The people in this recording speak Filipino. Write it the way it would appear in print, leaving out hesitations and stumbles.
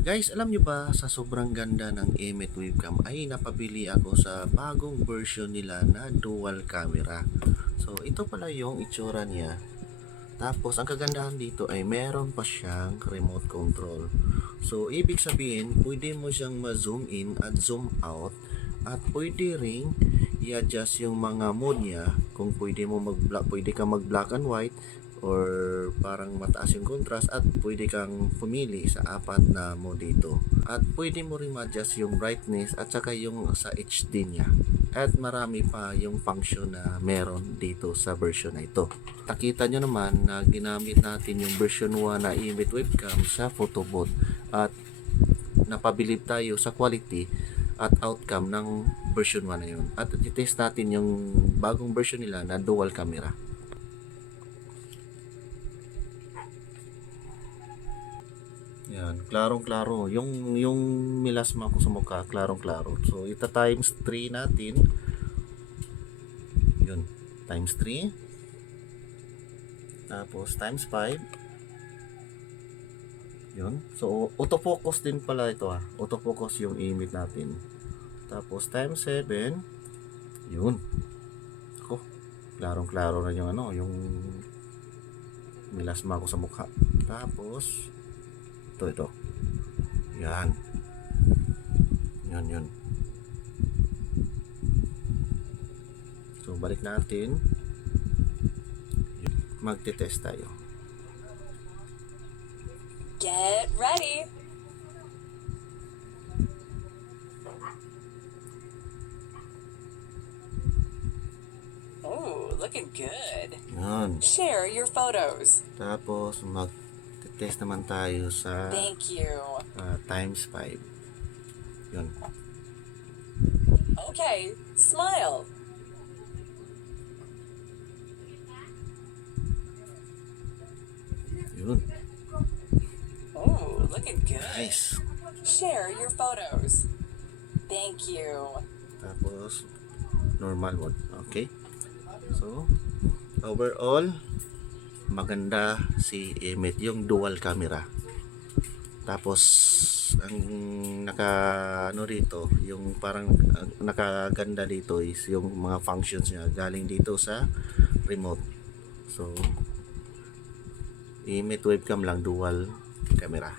Guys, alam nyo ba sa sobrang ganda ng Emmet webcam ay napabili ako sa bagong version nila na dual camera. So ito pala yung itsura niya. Tapos ang kagandahan dito ay meron pa siyang remote control. So ibig sabihin pwede mo siyang ma-zoom in at zoom out. At pwede ring i-adjust yung mga mode niya. Kung pwede ka mag black and white or parang mataas yung contrast, at pwede kang pumili sa apat na mode dito. At pwede mo rin ma-adjust yung brightness at saka yung sa HD niya. At marami pa yung function na meron dito sa version na ito. Nakita nyo naman na ginamit natin yung version 1 na Emmet webcam sa photobooth at napabilib tayo sa quality at outcome ng version 1 na yun. At i-test natin yung bagong version nila na dual camera. Yan, klarong-klaro. Yung milasma ko sa mukha, klarong-klaro. So, ita times 3 natin. Yun, times 3. Tapos, times 5. Yun. So, autofocus din pala ito ah. Autofocus yung Emmet natin. Tapos, times 7. Yun. Ako, klarong-klaro na yung ano, yung milasma ko sa mukha. Tapos, ito. Yan. Yun. So, balik natin. Magte-test tayo. Get ready. Oh, looking good. Yan. Share your photos. Tapos, mag-test naman tayo sa Thank you. times 5. Yun. Okay, smile. Yun. Oh, looking good. Nice. Share your photos. Thank you. Tapos, normal mode. Okay. So, overall, maganda si Emmet, yung dual camera. Tapos, ang rito, yung parang nakaganda dito is yung mga functions niya galing dito sa remote. So, Emmet webcam lang dual camera.